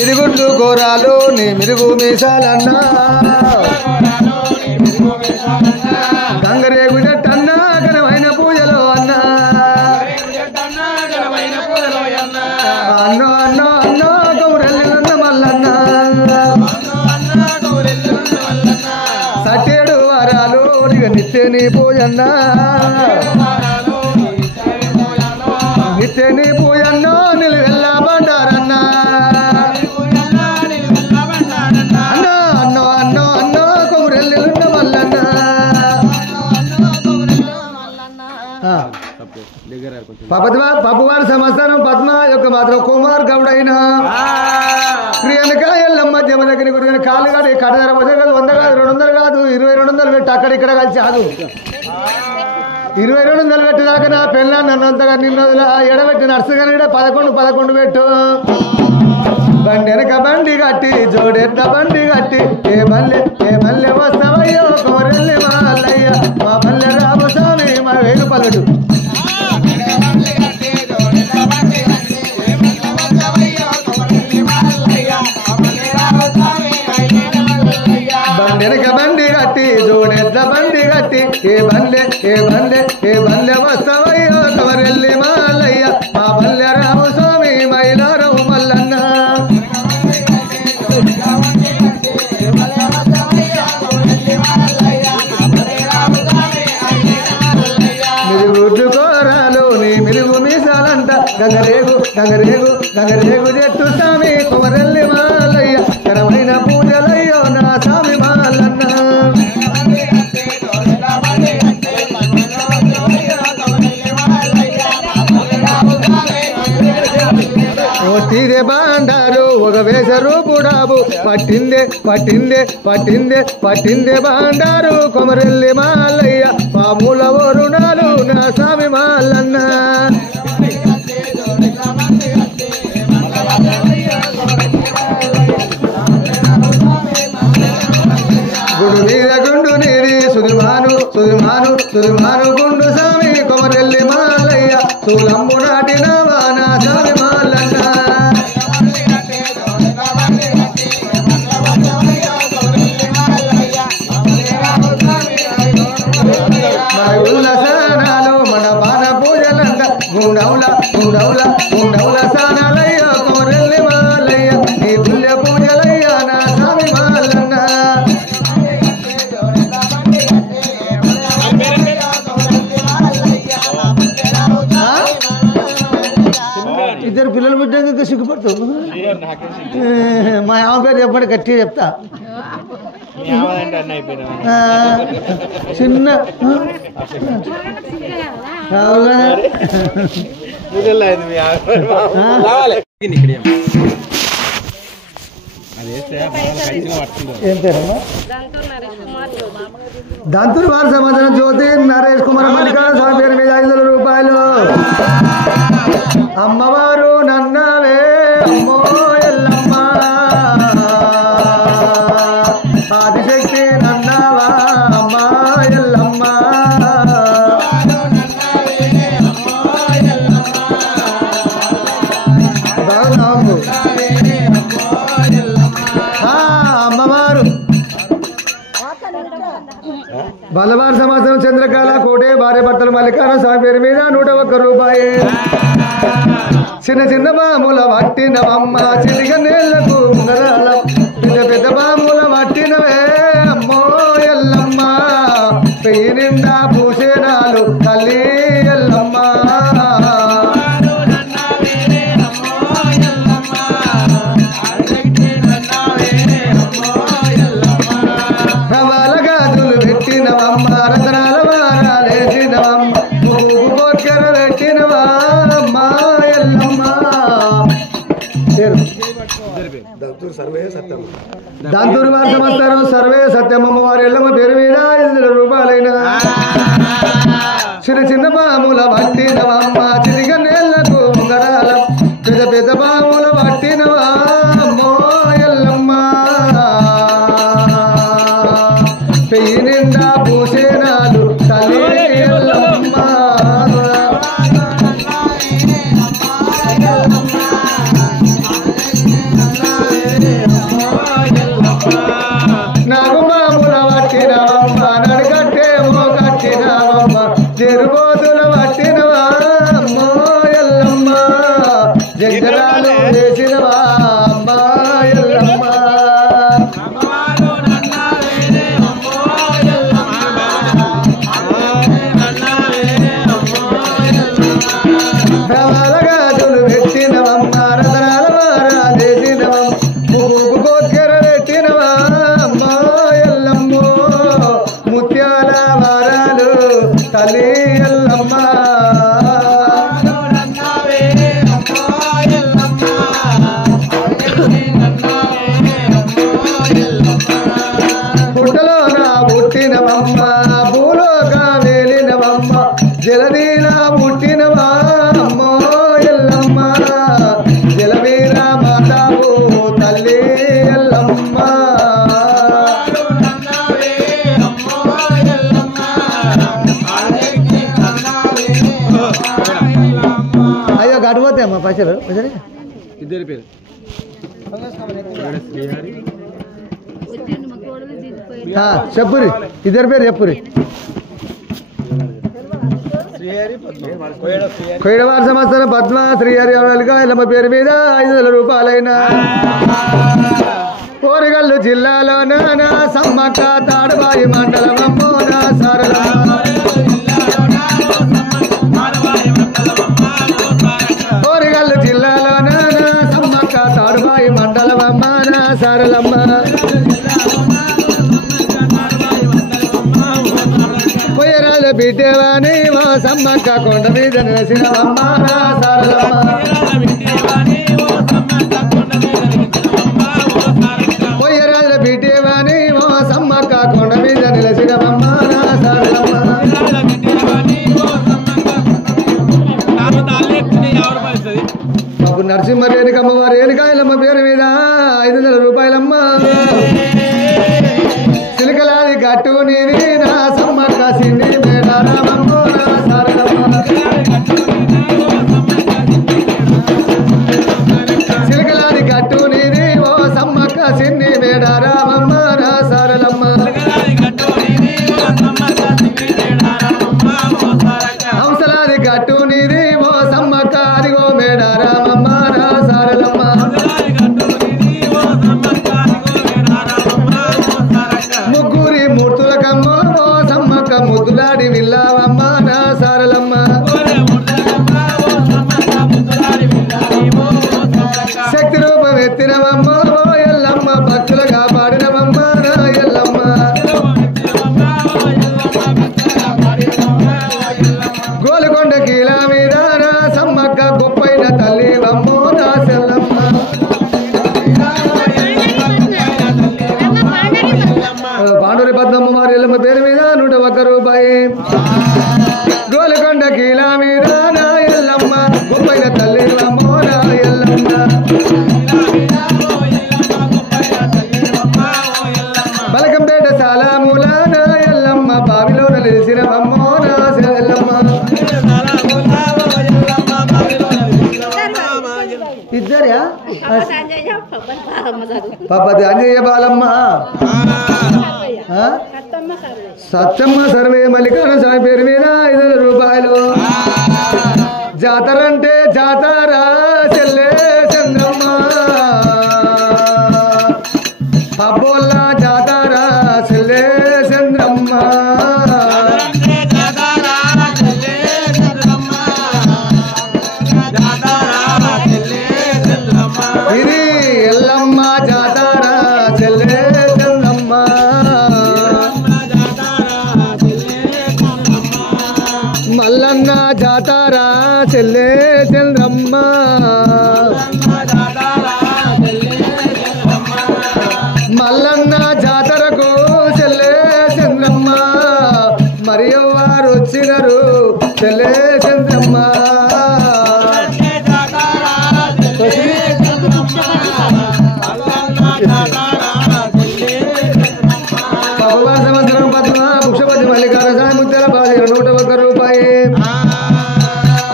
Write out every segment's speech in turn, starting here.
మిరుగుడ్లు కూరాలు నీ మిరుగు మీసాలన్నా గంగరేగు చెట్టన్నా ఘనమైన పూజలో అన్నా అన్నో అన్నో అన్నో గౌరెల్లున్న మల్లన్న సటేడు వారాలు నిత్య నీ పూజన్నా నిత్య నీ పూజన్నో నిలువెల్లా బండారన్నా అన్నో అన్నో అన్నో అన్నో గౌరెల్లున్న మల్లన్న పప్పువారి సంవత్సరం పద్మ యొక్క మాత్రం కుమార్ గౌడైన ప్రియనక ఎల్లమ్మ జమ దగ్గర గురి కాలుగాడి కడదర కాదు 100 కాదు 200 కాదు 2200 పెట్టి అక్కడిక్కడ కలిసి కాదు 2200 పెట్టిదాకా నా పెళ్ళ నన్నంతగా నిన్న ఎడబెట్టి నర్సగాని 11 పెట్టు బండి వెనక బండి కట్టి జోడెట్ల బండి కట్టి ఏ మల్లె వస్తావయ్యో కోరెల్లి మాల్లయ్య మా పల్లె రామస్వామి మా వేలు పల్లెడు బండి వెనక బండి కట్టి జోడెట్ల బండి కట్టి ఏ మల్లె వస్తావయ్యో కోరెల్లి మాల్లయ్య మా పల్లె రామస్వామి మైలారం మల్లన్న మిరుగుడ్లు కోరాలు నీ మిరుగు మీసాలంట గంగరేగు చెట్టు స్వామి కొమరెల్లి మాలయ్య ఘనమైన పూజలయ్యో నా స్వామి మాలన్న తీరే బాండారు ఒక వేసరు బుడాబు పట్టిందే బాండారు కొమరెల్లి మాలయ్య పాముల వరుణాలు నా స్వామి మాలన్న గుడు మీద గుండు నీరి సుదిమాను గుండు స్వామి కొమరెల్లి మాలయ్య సూలంబు నాటినవా నా స్వామి మాలన్న సానాలు మన బాణ పూజలంట గుండవుల సానాలయ్య కోరెల్లి మాలయ్య నీ పుల్య పూజలయ్య నా స్వామి మాలన్న ఇద్దరు పిల్లలు పుట్టాక సిగ్గుపడతావు మా ఆమె పేరు చెప్పండి గట్టిగా చెప్తా చిన్న దంతులు వారి సంవత్సరం జ్యోతి నరేష్ కుమార్ మల్లికార్జున స్వామి పేరు మీద 500 రూపాయలు అమ్మవారు నన్నవే అమ్మో ఎల్లమ్మ ఆదిశక్తి నన్నవా అమ్మ ఎల్లమ్మ అమ్మవారు బలవారి సంవత్సరం చంద్రకాల కోటే భార్య భర్తలు మల్లికార్జున స్వామి పేరు మీద 101 రూపాయి చిన్న బాముల పట్టినవమ్మ చిలిగ నేళ్లకు ముంగరాల పెద్ద బాముల పట్టినవే అమ్మో ఎల్లమ్మ పెయ్యి నిండా పూసేనాలు తల్లి ఎల్లమ్మ రవాల గాజులు పెట్టినవమ్మ రతనాల వారాలేసినవమ్మ బొక్కెర పెట్టినవా అమ్మ ఎల్లమ్మ దాంతూరు వారి సంవత్సరం సర్వే సత్యం అమ్మవారి ఎల్లమ్మ పేరు మీద 500 రూపాయలైన చిన్న బాముల పట్టినవమ్మ చిరిగ నేళ్లకు ఉంగరాల పెద్ద బాముల పట్టినవా అమ్మో ఎల్లమ్మ పెయ్యి నిండా పూసేనాలు తల్లి ఎల్లమ్మ పుట్టలోన పుట్టినవమ్మ భూలోక వేలినవమ్మ జలదీన పుట్టినవా అమ్మో ఎల్లమ్మ జలవీర మాతావు తల్లి ఎల్లమ్మ అయ్యో గడిపోతాయి అమ్మ పైసలు ఇద్దరి పేరు చెప్పురి ఇద్దరి పేరు చెప్పురి కొయ్యవారి సంవత్సరం పద్మ శ్రీహరి అవరాలుగా ఎల్లమ్మ పేరు మీద 500 రూపాయలైనా కోరిగల్లు జిల్లాలో నా సమ్మక్క తాడుబాయి మండలమమ్మో నా సరళ కోరిగల్లు జిల్లాలో నా సమ్మక్క తాడుబాయి మండలమమ్మ నా సరళమ్మ పొయ్యరాలు బిడ్డేవాని మా సమ్మక్క కొండ మీద నిలసినవమ్మ నా సరళమ్మ పొయ్యరాలు బిడ్డేవాని మా సమ్మక్క కొండ మీద నిలసినవమ్మ నా సరళమ్మ బాబు నరసింహ రేణుకమ్మ వారి రేణుకాయలమ్మ పేరు మీద 500 రూపాయలమ్మ చిలకలాది గట్టు నీరి నా సమ్మక్క సిండి మేడారామమ్మ నా సరళమ్మ చిలకలాది గట్టు నీరి ఓ సమ్మక్క సిండి మేడారామమ్మ నా సరళమ్మ హంసలాది గట్టు నీరి ఓ సమ్మక్క అదిగో మేడారామమ్మ నా సరళమ్మ ముగ్గురి మూర్తులకమ్మ ఓ సమ్మక్క ముద్దులాడి విల్లావమ్మ నా సరళమ్మ శక్తి రూపం ఎత్తినవమ్మ ఓ ఎల్లమ్మ భక్తులుగా పాడినవమ్మ నా ఎల్లమ్మ గోలుకొండ కీలా మీద నా సమ్మక్క గొప్పైన తల్లి వమ్మో నా సెల్లమ్మ పాండూరి పద్మమ్మ వారి ఎల్లమ్మ పేరు మీద 101 రూపాయి గోలుకొండ కీలా మీద నా ఎల్లమ్మ గొప్పైన తల్లి వమ్మో నా ఎల్లమ్మ బలకంపేట సాలామూల నా ఎల్లమ్మ బావిలో నిలిసిన వమ్మో నా ఎల్లమ్మ ఇద్దరా పాపది అంజయ్య బాలమ్మ సత్తమ్మ సర్వే మల్లికార్జున స్వామి పేరు మీద 500 రూపాయలు జాతర అంటే జాతర చెల్లే చంద్రమ్మ పబ్బోళ్ళ జాతర చెల్లే చంద్రమ్మ ఇది ఎల్లమ్మ జాతర చెల్లే చంద్రమ్మ మల్లన్న జాతర చెల్లే చంద్రమ్మ మల్లన్న జాతరకు చెల్లే చంద్రమ్మ మరియు వారు వచ్చినారు చెల్లే చంద్రమ్మ భగవాన్ సంవత్సరం పద్మ భుక్షపతి మల్లికార్జున స్వామి ముత్యాల బాధ 101 రూపాయి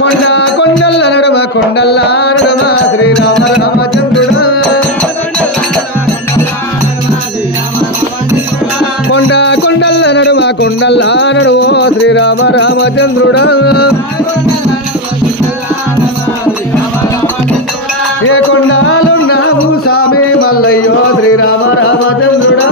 కొండ కొండల్ల నడమ కొండల్ల నడమ శ్రీరామ రామచంద్రుడా కొండ కొండల్ల నడుమ కొండల్ల నడువో శ్రీరామ రామచంద్రుడా ఏ కొండాలున్నావు సామి మల్లయ్యో శ్రీరామ రామచంద్రుడా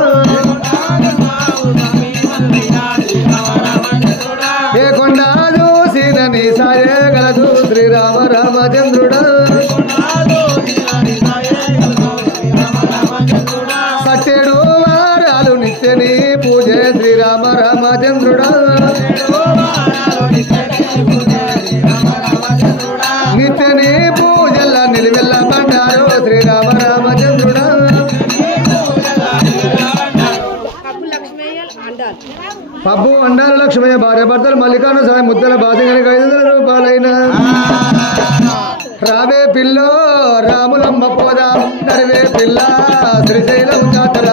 ఏ కొండాలు సీనని సాయే గలదు శ్రీరామ రామచంద్రుడా సత్యడు వారాలు నిత్యని పూజే శ్రీరామ రామచంద్రుడా పబ్బు అండాల లక్ష్మయ్య భార్య భర్తలు మల్లికార్జున స్వామి ముద్దల బాధగానికి 500 రూపాయలైన రావే పిల్లో రాములమ్మ పోదా నడివే పిల్ల శ్రీశైలం జాతర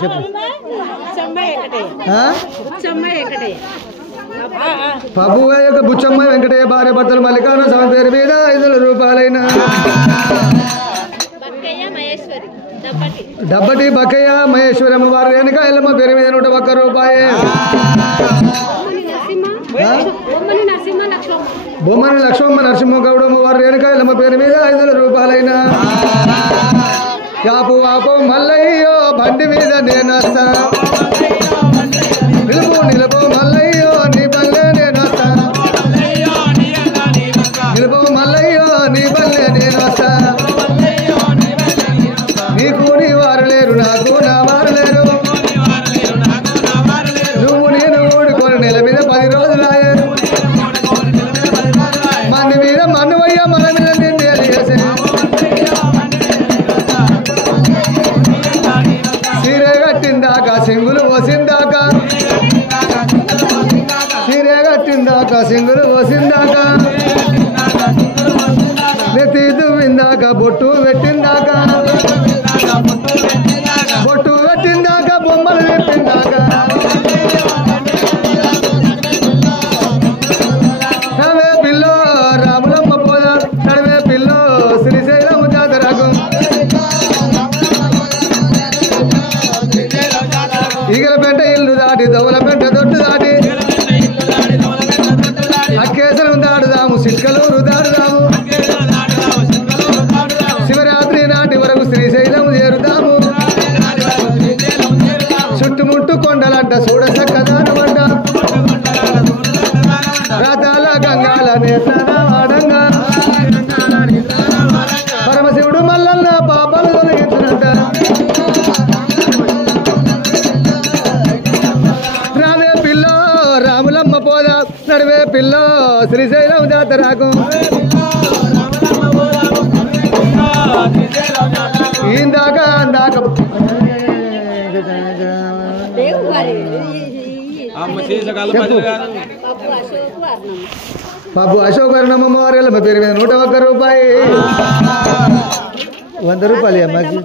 చెప్పు పబ్బు యొక్క బుచ్చమ్మ వెంకటయ్య భార్య భర్తలు మల్లికార్జున స్వామి పేరు మీద 500 రూపాయలైన డబ్బటి బక్కయ్య మహేశ్వరమ్మ వారి వెనుక ఎల్లమ్మ పేరు మీద 101 రూపాయి బొమ్మని లక్ష్మమ్మ నరసింహ గౌడమ్మ వారి వెనుక ఎల్లమ్మ పేరు మీద 500 రూపాయలైన యాపు వాపు మల్లయ్యో బండి మీద నేనొస్తా నిలుపు మల్లయ్యో నీ బల్లే నేనొస్తా నిలుపు మల్లయ్యో నీ బల్లే నేనొస్తా నీకు నీ వారు లేరు నాకు నా వారు లేరు నువ్వు నేను ఊడుకొని నెల మీద 10 రోజులాయే మంది మీద మన్నువయ్యా మన మీద నిన్నే చేసే సీరే కట్టిందాక సింగులు పోసిందాక సీరే కట్టిందాక సింగులు పోసిందాక నెత్తి దువ్విందాక బొట్టు పెట్టిందాక బొట్టు పెట్టిందాక బొమ్మలు చెప్పిందాక నవే పిల్లో రాములమ్మ పోద నడివే పిల్లో శ్రీశైలం జాతరకు ఈగల పెంట ఇల్లు దాటి దొవల పెంట దొడ్డు దాటి అక్కేసరం దాడుదాము సిట్కలూరు దాడుదాము శివరాత్రి నాటి వరకు శ్రీశైలం చేరుదాము చుట్టుముట్టు కొండలంట చూడ చక్కదానమంట రథాల గంగాల నేత్రాల వాడంగా పరమశివుడు మల్లన్న పాపాలు తొలగించినట్ట రావే పిల్లో రాములమ్మ పోదా నడివే పిల్లో శ్రీశైలం జాతరకు ఇందాక అందాక పప్పు అశోక్ వర్ణమ్మ వారి పేరు మీద 101 రూపాయి 100 రూపాయలు అమ్మకి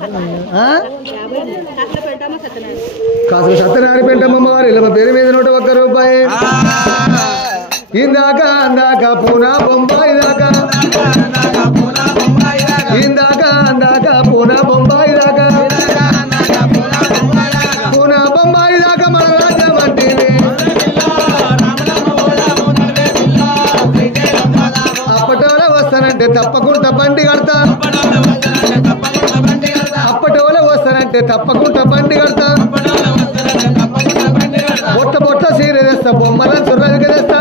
కాసు సత్యనారాయణపేంటమ్మ వారి పేరు మీద 101 రూపాయి ఇందాక అందాక పూనా బొంబాయి దాకా ఇందాక అందాక పూనా బొంబాయి దాకా పూనా బొంబాయి దాకా మన రాజ్యం అంటే అప్పటోలో వస్తానంటే తప్పకుండా బండి కడతా అప్పటోలో వస్తానంటే తప్పకుండా బండి కడతా బొట్ట బొట్ట సీర తెస్తా బొమ్మలను చుర్రదిగా తెస్తా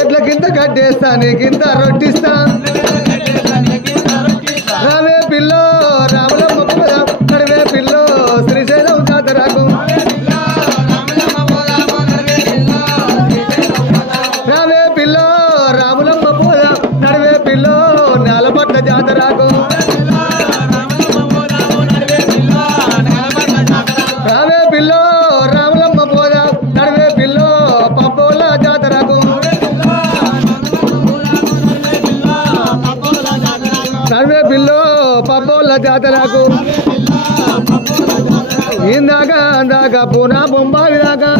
ఎట్ల కింద గడ్డేస్తా నీకింత రొట్టిస్తా రావే పిల్లో రాములమ్మ పోదా నడివే పిల్లో శ్రీశైలం జాతరకు రావే పిల్లో రాములమ్మ పోదా నడివే పిల్లో నేలపట్ల జాతరకు రావే పిల్లో రాములమ్మ పోదా నడివే పిల్లో పబ్బోల జాతరకు నడివే పిల్లో పబ్బోల జాతరకు ఇందాక అందాక పూనా బొంబాయి దాకా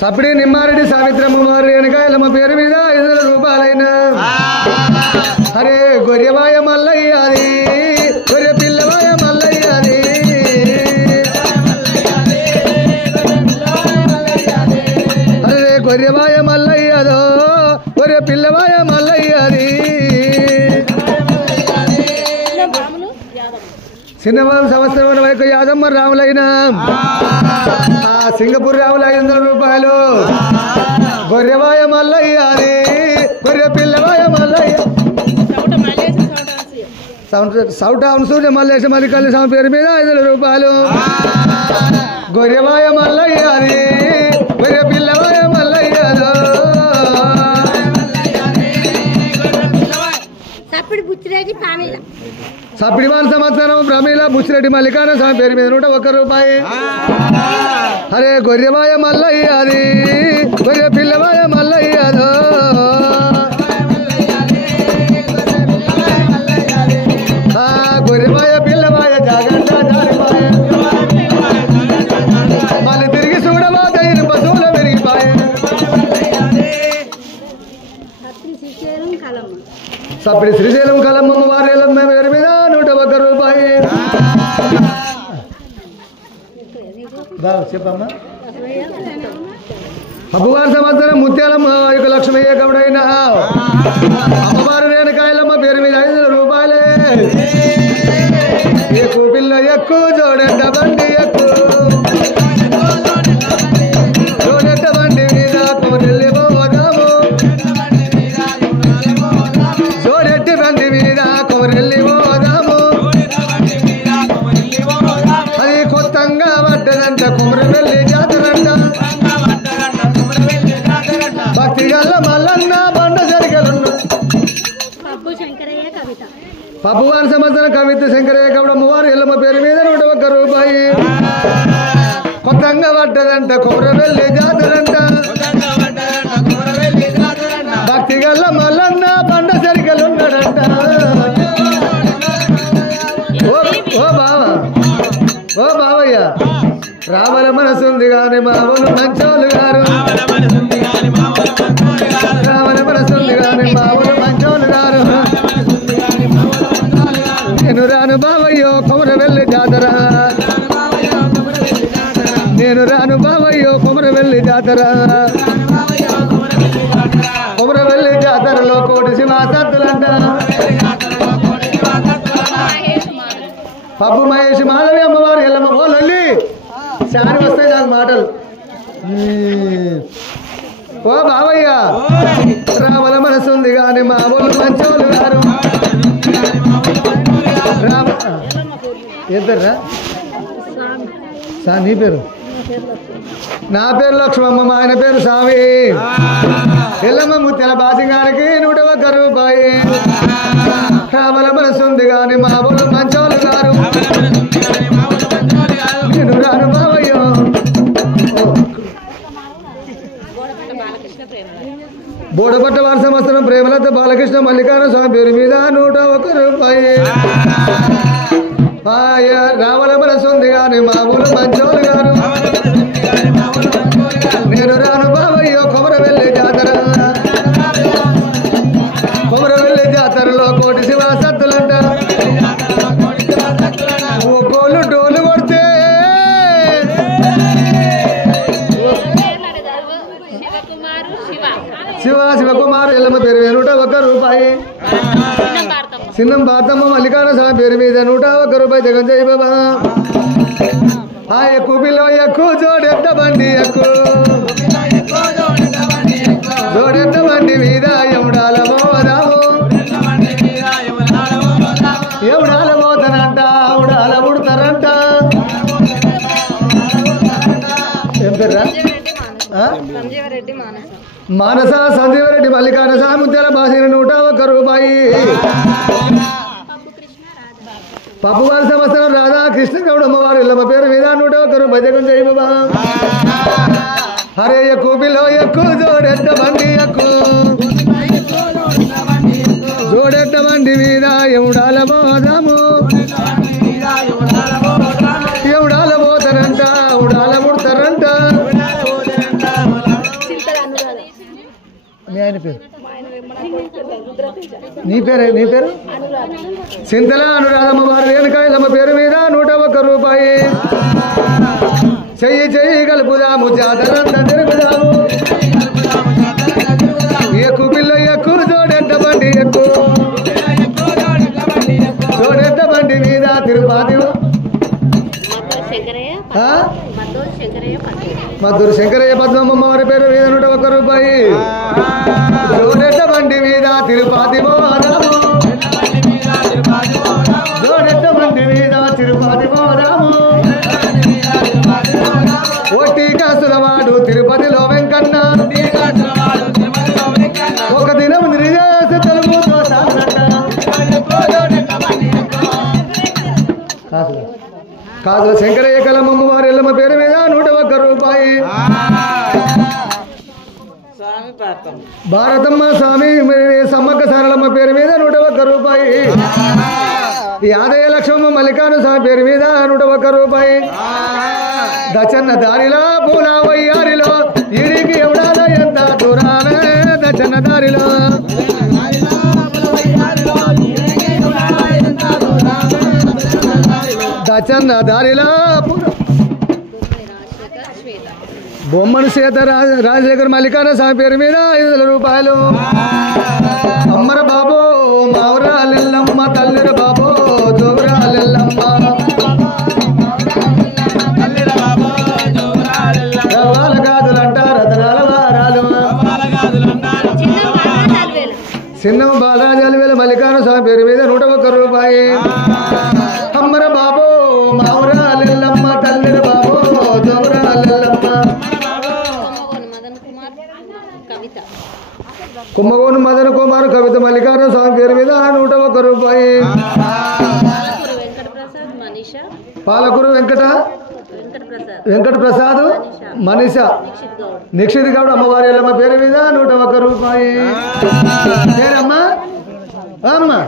సప్పిడి నిమ్మారెడ్డి సావిత్రమ్మ వారి వెనుక ఎల్లమ్మ పేరు మీద 500 రూపాయలైన అరే గొర్రెవాయ మల్లయ్య అది గొర్రె పిల్లవాయ మల్లయ్య అది అరే గొర్రెవాయ మల్లయ్యదో గొర్రె పిల్లవాయ మల్లయ్య అది చిన్నవాళ్ళ సంవత్సరం వైపు యాదమ్మ రాములైన సింగపూర్ రాములు 500 రూపాయలు గొర్రెవాయ మల్లయ్య అది గొర్రె పిల్లవాయ మల్లయ్య సౌట సూర్య మల్లేశ మల్లికల్లి స్వామి పేరు మీద 500 రూపాయలు గొర్రెవాయ మల్లయ్య అది గొర్రె పిల్లవాయ మల్లయ్య సప్పిడివారి సంవత్సరం ప్రమీల బుచ్చిరెడ్డి మల్లికార్జున స్వామి పేరు మీద ₹1 అరే గొర్రెవాయ మల్లయ్య అది గొర్రె పిల్లవాయ మల్లయ్యదో గొర్రెవాయ పిల్లవాయ జాగంట జారిపాయ మళ్ళీ తిరిగి చూడబోత ఇనుప పశువుల పెరిగిపాయ సప్పిడి శ్రీశైలం కలమ్మమ్మ వారి ఎల్లమ్మ పేరు మీద ₹101 చెప్పమ్మా అమ్మవారి సంవత్సరం ముత్యాలమ్మ యొక్క లక్ష్మయ్య కవుడైన అమ్మవారి రేణుకాయలమ్మ పేరు మీద ₹500 ఎక్కువ పిల్ల ఎక్కువ జోడెట్ట బండి ఎక్కువ జోడెట్ట బండి మీద కోరెల్లి పోదాము జోడెట్టి బండి మీద కోరెల్లి పోదాము అది కొత్తగా పడ్డదంట కుమరవెల్లి జాతరంట భక్తి గల్ల మల్లన్న బండ జరిగలున్న పప్పువారి సంవత్సరం కవిత శంకరయ్య కవుడమ్మ వారు ఎల్లమ్మ పేరు మీద ₹101 కొత్తగా పడ్డదంట కుమరవెల్లి జాతరంట భక్తి గల్ల మల్లన్న బండ జరిగలున్నాడంట ఓ బావయ్య రావల మనసుంది గాని మావులు మంచోళ్ళు గారు రావల మనసుంది గాని మావులు మంచోళ్ళు గారు నేను రాను బావయ్యో కుమరవెల్లి జాతర నేను రాను బావయ్యో కుమరవెల్లి జాతర కుమరవెల్లి జాతరలో కోటి శివాసత్తులంట పప్పు మహేష్ మాధవి అమ్మవారు ఎల్లమ్మ ఓలల్లి శారీ వస్తాయి నాకు మాటలు ఓ బావయ్య రావల మనసుంది గాని మా ఊళ్ళు మంచోళ్ళు గారు ఏం పేరురా నీ పేరు నా పేరు లక్ష్మమ్మ మా ఆయన పేరు స్వామి ఎల్లమ్మ ముత్యాల బాసింగానికి ₹101 రావల మనసుంది గాని మా ఊళ్ళు మంచోళ్ళు గారు నేను రాను బావయ్యో బోడపట్ట వారి సంవత్సరం ప్రేమలత బాలకృష్ణ మల్లికార్జున స్వామి పేరు మీద ₹101 రావల మనసుంది గాని మా ఊళ్ళు మంచోళ్ళు గారు నేను రాను బావయ్యో కొమరవెల్లి జాతర కొమరవెల్లి జాతరలో కోటి శివాసత్తులంట ఒక్కోళ్ళు డోలు కొడితే శివకుమారు ఎల్లమ్మ పేరు మీద ₹101 చిన్నం భారతమ్మ మల్లికార్జున స్వామి పేరు మీద ₹101 జగన్ జై బాబా ఎక్కువ పిల్ల ఎక్కువ జోడెత్త బండి ఎక్కువ జోడెత్త బండి మీద ఎముడాల పోదాము ఎముడాల పోతానంట ఉడాల పుడతారంట ఏం పేర్రా మానస సంజీవరెడ్డి మల్లికార్జున స్వామి ముత్యాల బాసిన ₹101 పప్పువారి సంవత్సరం రాధా కృష్ణ గౌడమ్మ వారు ఎల్లమ్మ పేరు మీద ₹101 జగన్ జై బాబా హరే ఎక్కువ పిల్ల ఎక్కువ జోడెట్ట బండి ఎక్కువ జోడెట్ట బండి మీద ఎముడాల పోదాము ఎవడాల పోతారంట ఉడాల పుడతారంట మీ ఆయన పేరు నీ పేరు చింతల అనురాధమ్మ వారి రేణుకాయలమ్మ పేరు మీద ₹101 చెయ్యి చెయ్యి కలుపుదాము జాతరంతా తిరుగుదాము ఎక్కువ పిల్ల ఎక్కువ జోడెట్ట బండి ఎక్కువ జోడెట్ట బండి మీద తిరుపతి మద్దూరు శంకరయ్య పద్మమ్మ వారి పేరు మీద ₹101 జోడెట్ట బండి మీద తిరుపతి పోదాము జోడెట్ట బండి మీద తిరుపతి పోదాము ఒట్టి కాసులవాడు తిరుపతిలో వెంకన్న ఒక దినం తెలుగుతో సాగట కాదుల శంకరయ్య కలమమ్మ వారి ఎల్లమ్మ పేరు మీద 101 రూపాయి. భారతమ్మ స్వామి సమ్మక్క సారలమ్మ పేరు మీద 101 రూపాయి. యాదయ్య లక్ష్మమ్మ మల్లికాను స్వామి పేరు మీద 101 రూపాయి. దచన్న దారిలో పూల వయ్యారిలో ఇడికి ఎవడాలో ఎంత దూరానే దచన్న దారిలో దచన్న దారిలో బొమ్మను సీత రాజశేఖర్ మల్లికాన స్వామి పేరు మీద 500 రూపాయలు. అమ్మర బాబో మావరాలెల్లమ్మ తల్లిర బాబో జోగురాలెల్లమ్మ రవాల గాజులంట రతనాల వారాలు చిన్న బాలాజాల వేల మల్లికాన స్వామి పేరు మీద 101 రూపాయి. అమ్మర బాబో మావరాలెల్లమ్మ తల్లిర బాబో జోగురాలెల్లమ్మ కుమ్మగోను మదన కుమార్ కవిత మల్లికార్జున స్వామి పేరు మీద 101 రూపాయి. పాలకూరు వెంకట ప్రసాద్ మనీష నిక్షిత్ గౌడ్ అమ్మవారి ఎల్లమ్మ పేరు మీద 101 రూపాయి. పేరమ్మా అమ్మా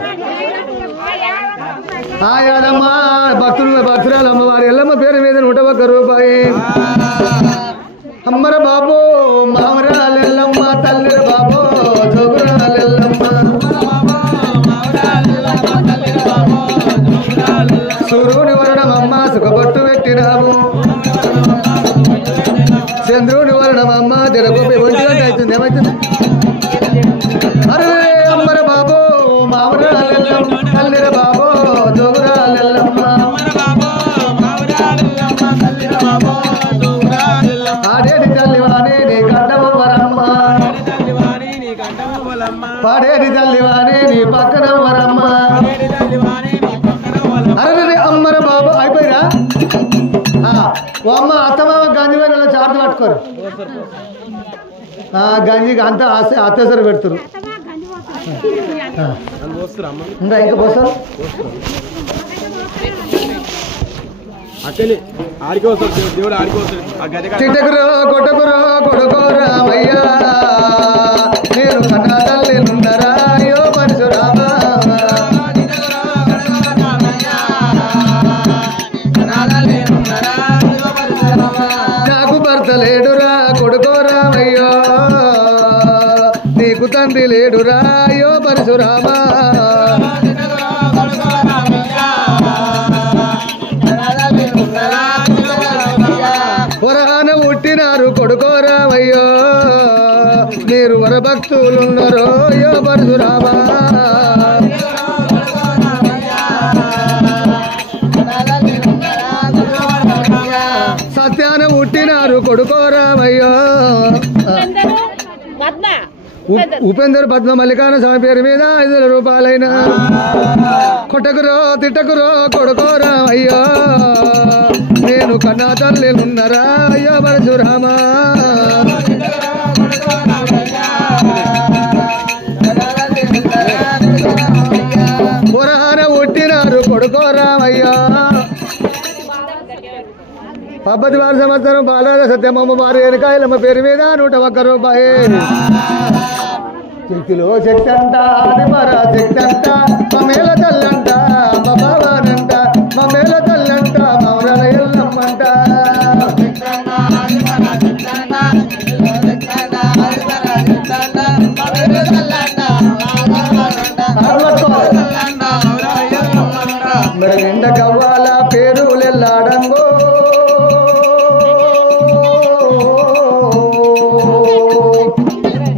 యాదమ్మ భక్తురాలు అమ్మవారి ఎల్లమ్మ పేరు మీద 101 రూపాయి. అమ్మర బాబో మామరాలెల్లమ్మ తల్లిర బాబో జోగురాలెల్లమ్మ సూర్యుని వరణమమ్మ సుఖపట్టు పెట్టినాము చంద్రుని వరణమమ్మ జరగోపి 1 గంట అవుతుంది ఏమవుతుంది. అరే అమ్మర బాబో మామరాలెల్లమ్మ తల్లిర బాబో జోగురాలెల్లమ్మ ఆడేటి తల్లివాణి నీ కంఠమవరమ్మ పాడేటి తల్లివాణి నీ పక్కనవరమ్మ. అరే అమ్మర బాబు అయిపోయిరా ఓ అమ్మ అత్తమామ గంజి వేరే చార్జ్ పట్టుకోరు గంజికి అంతా అత్యవసరం పెడుతురు ఇంకా పోస్తారు చిట్టకురో కొట్టకురో కొడుకోరామయ్యా నేను కన్నా తల్లి నుండరా అయ్యో పరశురామా నాకు భర్త లేడురా కొడుకోరామయ్యో నీకు తండ్రి లేడురా అయ్యో పరశురామా వరహాన పుట్టినారు కొడుకోరామయ్యో మీరు వరభక్తులున్నారో అయ్యో పరశురామా సత్యాన పుట్టినారు కొడుకోరామయ్యో ఉపేందర్ పద్మ మల్లికాన స్వామి పేరు మీద 500 రూపాయలైన కొట్టకురో తిట్టకురో కొడుకోరామయ్యో నేను కన్నా తల్లిలున్నరా అయ్యో పరశురామా పురాణ పుట్టినారు కొడుకోరామయ్యా. 18 సంవత్సరం బాలరాజ సత్యమ్మ వారి ఎనకాయలమ్మ పేరు మీద 101 రూపాయి. శక్తిలో శక్తి అంట అది మరా శక్తి అంట మమ్మేల తల్లంట బాబానంట మమ్మేల తల్లంట మౌరాల ఎల్లమ్మంట మరి నిండ కవ్వాల పేరులెల్లాడంగో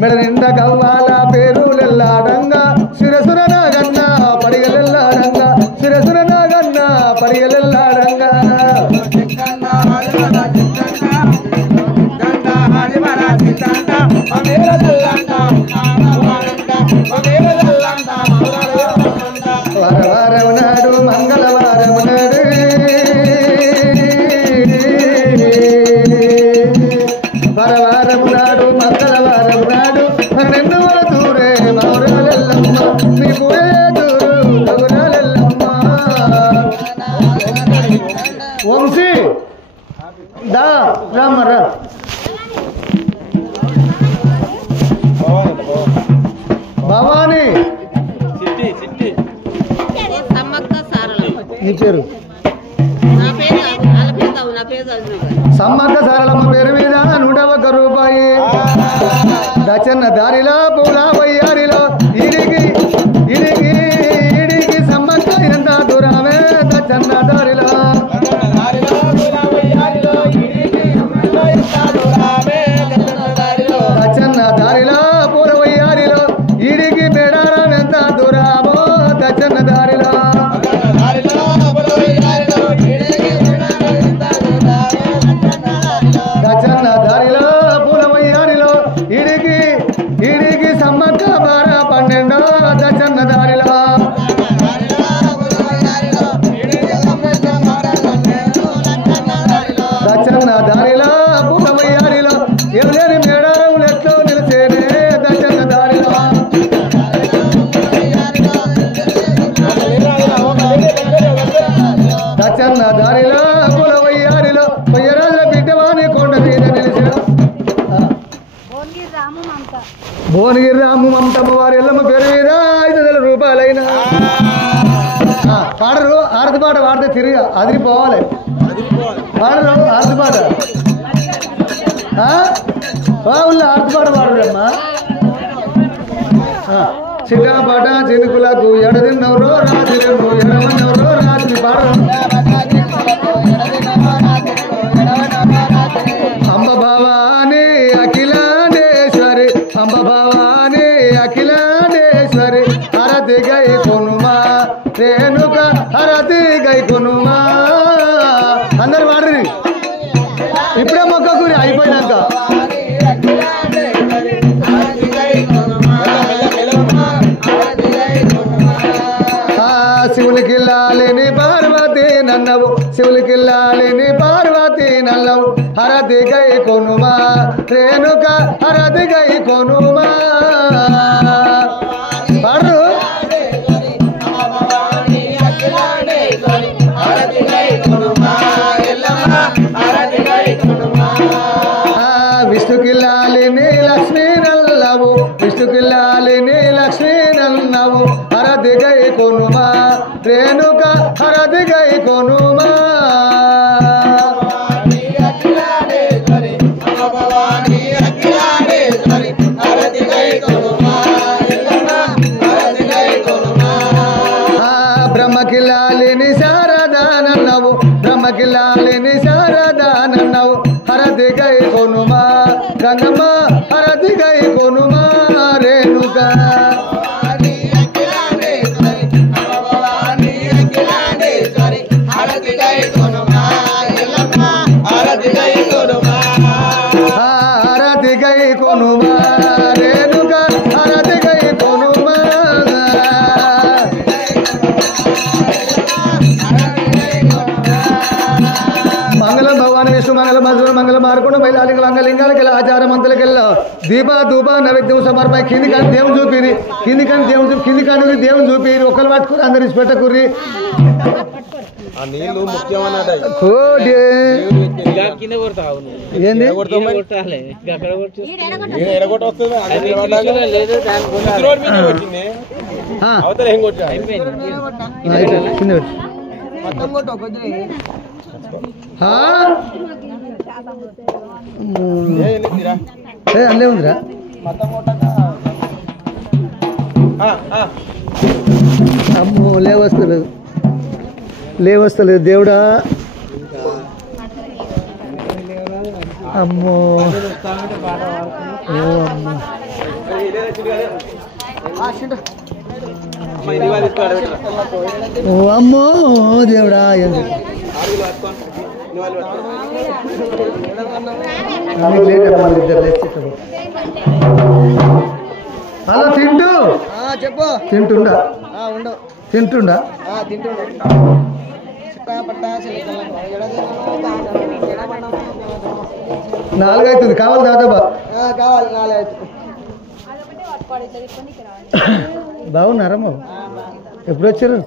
మెడ నిండ కవ్వాల పేరులెల్లాడంగా శిరసుర నాగన్న పడిగలెల్లాడంగా శిరసుర నాగన్న పడిగలెల్లాడంగా వారవారం నాడు మంగళవారం నాడు వారవారం నాడు మంగళవారం నాడు నిన్ను దూరే మౌరాలెల్లమ్మ నీకు దూరు మౌరాలెల్లమ్మ ఓ రామ్మరా భవాని నీ పేరు సమ్మక్క సారలమ్మ పేరు మీద 101 రూపాయి దచ్చన్న దారిలో పూల వయ్యారిలో ఇడిగి ఇడిగి ఇడిగి సమ్మక్క ఎంత దూరమే దచ్చన్న దారిలో దచ్చన్న దారిలో పూల వయ్యారిలో ఇడిగి మేడారం ఎంత దూరమో దచ్చన్న దారిలో దచ్చన్న దారిలో పూలమయ్యారిలో ఇడిగి ఇడిగి సమ్మక్క బార 12 దచ్చన్న దారిలో దచ్చన్న దారిలో పూలమయ్యారిలో ఎల్లేని మేడారం లెట్లో నిలిచేనే దచ్చన్న దారిలో దచ్చన్న దారిలో పూలమయ్యారిలో పొయ్యరాజుల బిడ్డవాణి కొండ మీద నిలిచిన భువనగిరి రాము మమతమ్మ వారి ఎల్లమ్మ పేరు మీద 500 రూపాయలైన పాడరు ఆరతి పాట పాడితే తిరిగి అదిరిపోవాలి పాడరు ఆరతి పాట బాగుంది ఆరతి పాట పాడరమ్మా చిటాపాట చినుకులకు ఎడదిన్నవరో రాత్రి ఎడమన్నవరో రాత్రి పాడరు అంబ భవాని అఖిలాండేశ్వరి అంబ భవాని అఖిలాండేశ్వరి హరతి గై కొనుమా రేణుక హరతి గై కొనుమా అందరు వాడరు ఇప్పుడే మొక్కకూరి అయిపోయినాక శివునికి లాలిని పార్వతి నన్నవు శివునికి లాలిని పార్వతి నల్లవు హరతి గై కొనుమా రేణుక హరతి గై కొనుమా పాడరు విష్ణుకి లాలిని లక్ష్మీ నల్లవు విష్ణుకి లాలిని లక్ష్మీ నల్లవు హరతి గై కొనుమా రేణుక హరతి గై కొనుమా బ్రహ్మకి లాలిని శారదా నన్నవు బ్రహ్మకి లాలిని శారదా నన్నవు హరతి గై కొనుమా గంగమ్మ హరతి గై కొనుమా రేణుక హరతి గై కొనుమా రేణుక హరతి గై కొనుమా మంగళం భగవాన్ విష్ణు మంగళం మధుర మంగళం మారుకుండా మైలాలింగ అంగలింగాలకి ఆచార మంతులకెళ్ళ దీప ధూప నైవేద్యం సమర్పణ కింది కానీ దేవుని చూపిరి కింది కానీ దేవుని కింది కానీ దేవుని చూపిరి ఒకరు పట్టుకుని అందరు ఇచ్చి పెట్టకుర్రి ఏంది అల్లే ఉందిరా అమ్మో లేవస్తలేదు దేవుడా అమ్మో ఓ అమ్మో దేవుడా హలో తింటూ చెప్పు తింటుండా తింటుండా 4 అవుతుంది కావాలి దాదాపు బాగున్నారమ్మ ఎప్పుడు వచ్చారు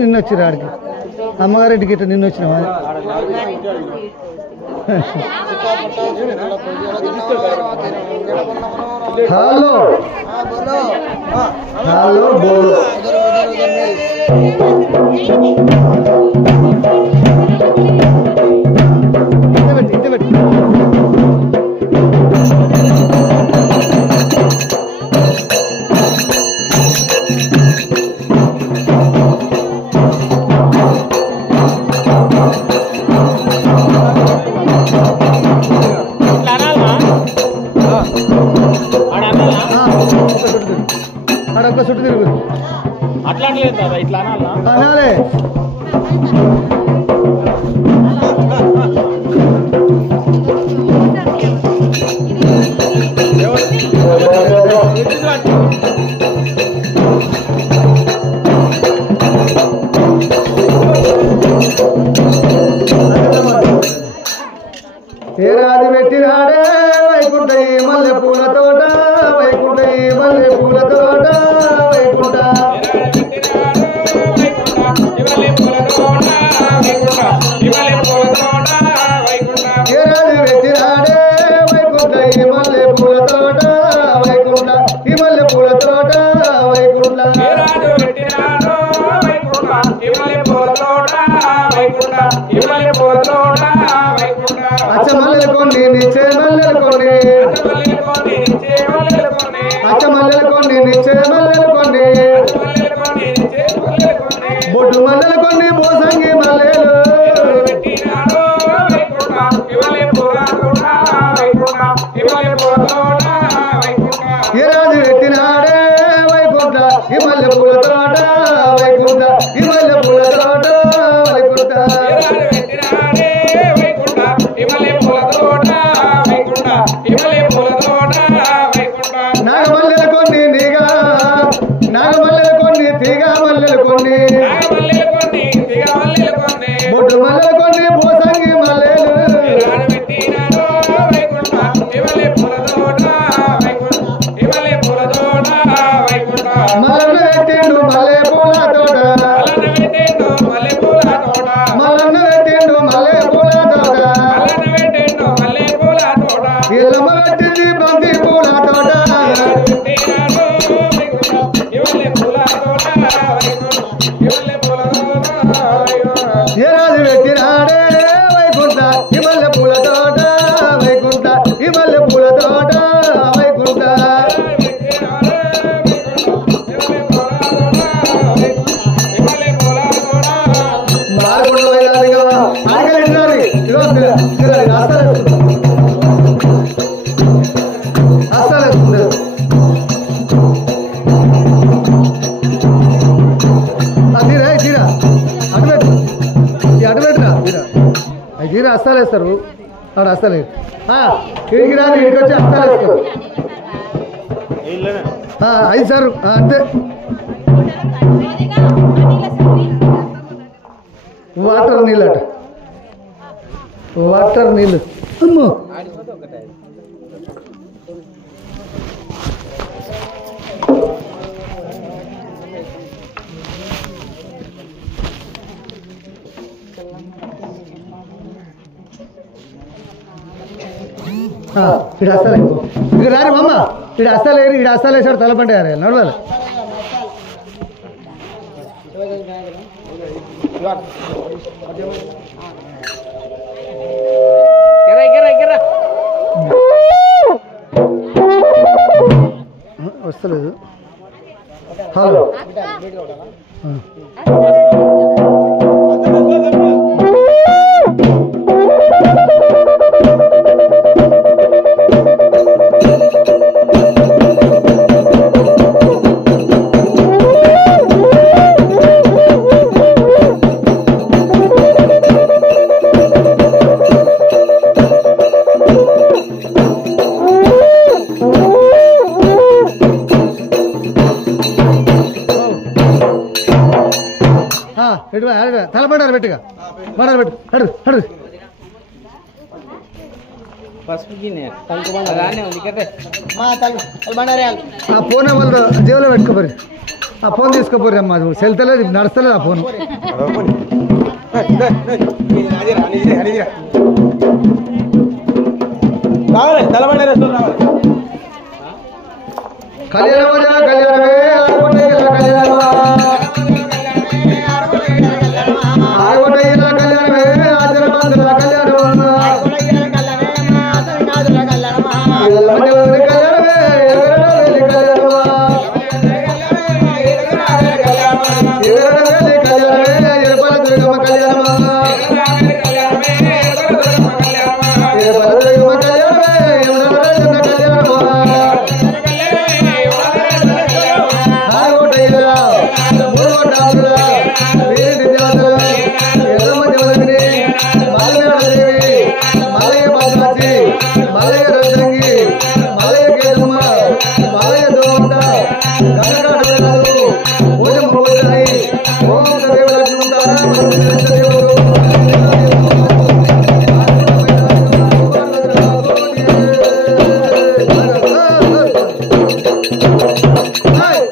నిన్న వచ్చారు ఆడికి అమ్మగారింటికి ఇట్లా నిన్న వచ్చినావా హలో హలో బోలో ఇంత పెట్టి అడొక్క చుట్టూ తిరుగు అట్లా ఇట్లా అనాలే ఏ రాజు పెట్టినాడే వైకుంఠ మల్లె పూల తోట వైకుంఠ మల్లె పూల తోట వైకుంఠ ఏ రాజు పెట్టినాడే వైకుంఠ మల్లె పూల తోట వైకుంఠ ఈ మల్లె పూల తోట వైకుంఠ అచ్చ మల్లెలు కొన్ని నిచ్చే మల్లెలు కొన్ని అచ్చ మల్లెలు కొన్ని నిచ్చే మల్లెలు కొన్ని బొడ్డు మల్లెలు కొన్ని బోసంగి మల్లెలు ఏ రాజు పెట్టినాడే వైకుంఠ ఈ మల్లె పూల తోట వైకుంఠ ఈ మల్లె పూల తోట వైకుంఠ నాగమల్లెలు కొన్ని నీగా నాగమల్లెలు కొన్ని తీగ మల్లెలు కొన్ని బొడ్డు మల్లెలు కొన్ని బోసంగి మల్లెలు మల్లన్న పెట్టిండు మల్లె పూల తోట మల్లన్న పెట్టిండు మల్లె పూల తోట ఇల్లమ్మ పెట్టింది బంతి పూల తోట ఏ రాజు పెట్టినాడే వైకుంఠ ఈ మల్లె పూల తోట వైకుంఠ ఈ మల్లె పూల తోట వైకుంఠ మారకుండా వెళ్ళాలి కదా ఆగలేండి ఇదిగో అస్సలు వేస్తుంది తీరా తీరా అటుపెట్టు ఈ అటుపెట్టురా తీరా అవి తీరా అస్సలు వేస్తారు ఆడు అస్సలు ఇడికి రాని ఇడికి వచ్చి అస్సలు వేస్తారు 5 సార్ అంతే వాటర్ నీళ్ళట వాటర్ నీళ్ళు అమ్మో ఇడు అస్సలే ఇక రారు అమ్మ ఇడు అస్సలేరు ఇడు అస్సలు వేసాడు తలపంట నడవాలి వస్తలేదు హలో తలపడారు పెట్టుగా పడారు పెట్టు అడు అడు ఆ ఫోన్ వాళ్ళు జేబులో పెట్టుకోపోరు ఆ ఫోన్ తీసుకోపోరు అమ్మా సెల్తలేదు నడుస్తలేదు ఆ ఫోన్ రావాలి తలబండి రావాలి కళ్యాణమే కళ్యాణమే ఆడుకుంటే కళ్యాణమా ఆడుకుంటే కళ్యాణమే ఆచర పందుల కళ్యాణమా కళ్యాణమే కళ్యాణమా కళ్యాణమే ఎరుపల దుర్గమ్మ కళ్యాణమా ఎరుపల దుర్గమ్మ కళ్యాణమే ఎవరన్న కళ్యాణమా Hey!